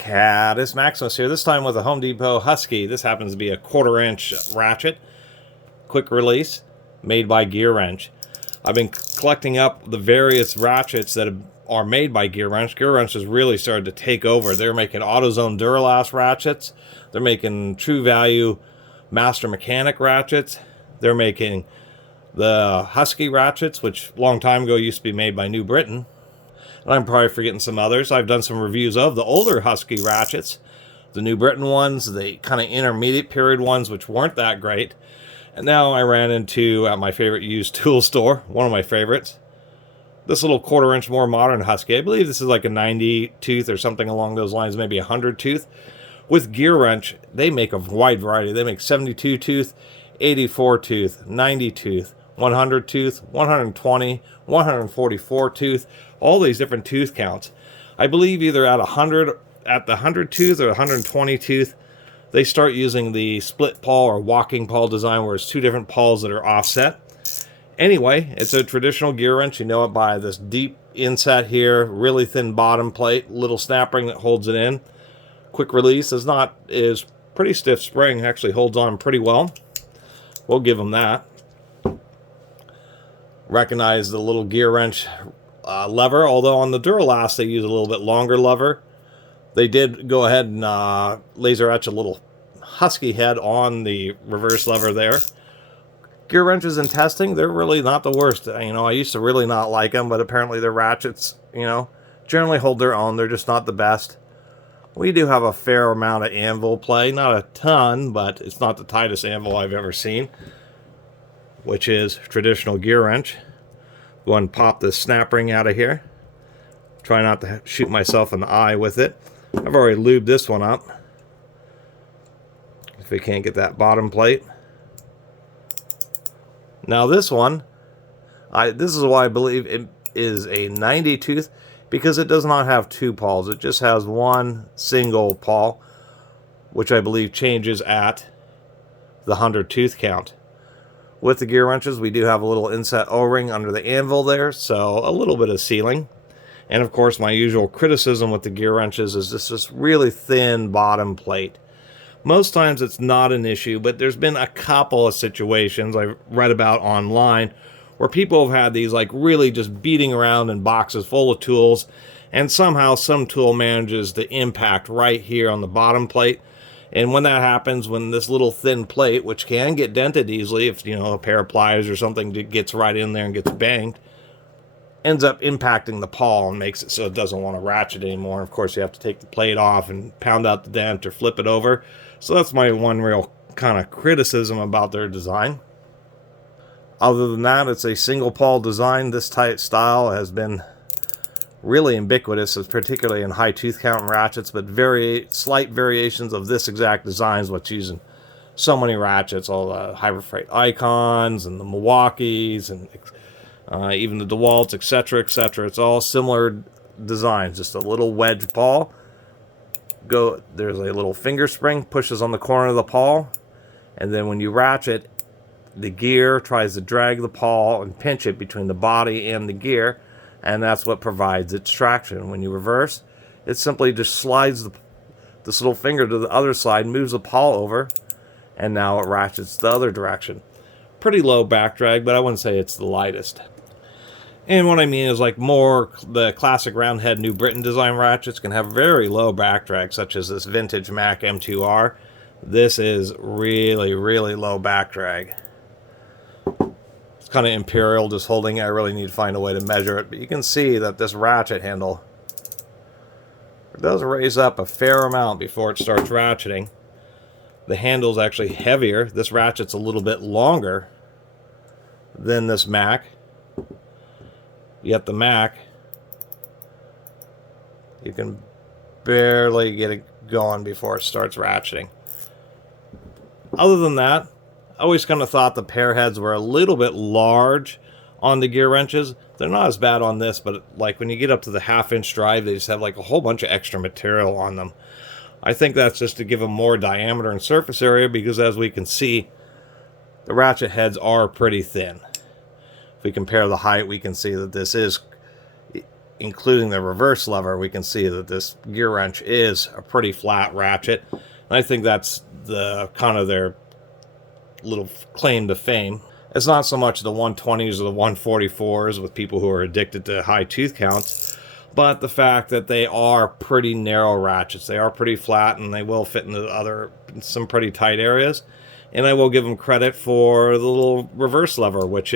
Catus Maximus here, this time with a Home Depot Husky. This happens to be a 1/4-inch ratchet, quick release, made by GearWrench. I've been collecting up the various ratchets that are made by GearWrench. GearWrench has really started to take over. They're making AutoZone Duralast ratchets. They're making True Value Master Mechanic ratchets. They're making the Husky ratchets, which a long time ago used to be made by New Britain. And I'm probably forgetting some others. I've done some reviews of the older Husky ratchets, the New Britain ones, the kind of intermediate period ones, which weren't that great. And now I ran into, at my favorite used tool store, one of my favorites, this little 1/4-inch more modern Husky. I believe this is like a 90 tooth or something along those lines, maybe a 100 tooth. With GearWrench, they make a wide variety. They make 72 tooth, 84 tooth, 90 tooth, 100 tooth, 120, 144 tooth, all these different tooth counts. I believe either at the 100 tooth or 120 tooth, they start using the split pawl or walking pawl design, where it's two different pawls that are offset. Anyway, it's a traditional GearWrench. You know it by this deep inset here, really thin bottom plate, little snap ring that holds it in. Quick release is pretty stiff spring, actually holds on pretty well. We'll give them that. Recognize the little GearWrench lever, although on the Duralast they use a little bit longer lever. They did go ahead and laser etch a little Husky head on the reverse lever there. GearWrenches in testing, they're really not the worst. You know, I used to really not like them, but apparently their ratchets, you know, generally hold their own. They're just not the best. We do have a fair amount of anvil play, not a ton, but it's not the tightest anvil I've ever seen, which is traditional GearWrench. Go ahead and pop this snap ring out of here. Try not to shoot myself in the eye with it. I've already lubed this one up. If we can't get that bottom plate. Now this one, this is why I believe it is a 90 tooth, because it does not have two pawls. It just has one single pawl, which I believe changes at the 100 tooth count. With the GearWrenches, we do have a little inset O-ring under the anvil there, so a little bit of sealing. And of course, my usual criticism with the GearWrenches is this really thin bottom plate. Most times it's not an issue, but there's been a couple of situations I've read about online where people have had these like really just beating around in boxes full of tools, and somehow some tool manages to impact right here on the bottom plate. And when that happens, when this little thin plate, which can get dented easily if, you know, a pair of pliers or something gets right in there and gets banged, ends up impacting the pawl and makes it so it doesn't want to ratchet anymore. Of course, you have to take the plate off and pound out the dent or flip it over. So that's my one real kind of criticism about their design. Other than that, it's a single pawl design. This type style has been really ubiquitous, particularly in high tooth count ratchets, but very slight variations of this exact design is what's using so many ratchets, all the Hybrid Freight Icons and the Milwaukees and even the DeWalt's, etc., etc. It's all similar designs, just a little wedge pawl. There's a little finger spring, pushes on the corner of the pawl, and then when you ratchet, the gear tries to drag the pawl and pinch it between the body and the gear, and that's what provides its traction. When you reverse, it simply just slides this little finger to the other side, moves the pawl over, and now it ratchets the other direction. Pretty low back drag, but I wouldn't say it's the lightest. And what I mean is, like, more the classic round head New Britain design ratchets can have very low back drag, such as this vintage Mac M2R. This is really, really low back drag. It's kind of imperial just holding it. I really need to find a way to measure it. But you can see that this ratchet handle, it does raise up a fair amount before it starts ratcheting. The handle's actually heavier. This ratchet's a little bit longer than this Mac. Yet the Mac, you can barely get it going before it starts ratcheting. Other than that, I always kind of thought the pair heads were a little bit large on the GearWrenches. They're not as bad on this, but like when you get up to the 1/2-inch drive, they just have like a whole bunch of extra material on them. I think that's just to give them more diameter and surface area, because as we can see, the ratchet heads are pretty thin. If we compare the height, we can see that this is including the reverse lever, we can see that this gear wrench is a pretty flat ratchet. And I think that's the kind of their little claim to fame. It's not so much the 120s or the 144s with people who are addicted to high tooth counts, but the fact that they are pretty narrow ratchets. They are pretty flat, and they will fit into some pretty tight areas. And I will give them credit for the little reverse lever, which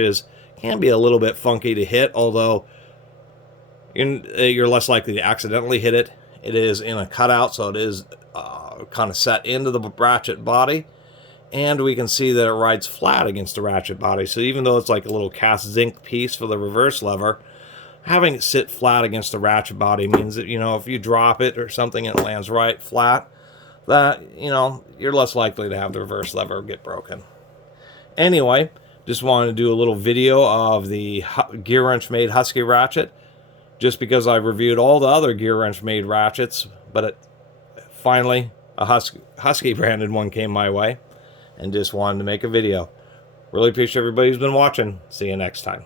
can be a little bit funky to hit, although you're less likely to accidentally hit it. It is in a cutout, so it is kind of set into the ratchet body. And we can see that it rides flat against the ratchet body. So even though it's like a little cast zinc piece for the reverse lever, having it sit flat against the ratchet body means that, if you drop it or something and it lands right flat, that, you're less likely to have the reverse lever get broken. Anyway, just wanted to do a little video of the GearWrench made Husky ratchet, just because I reviewed all the other GearWrench made ratchets, but finally a Husky branded one came my way, and just wanted to make a video. Really appreciate everybody who's been watching. See you next time.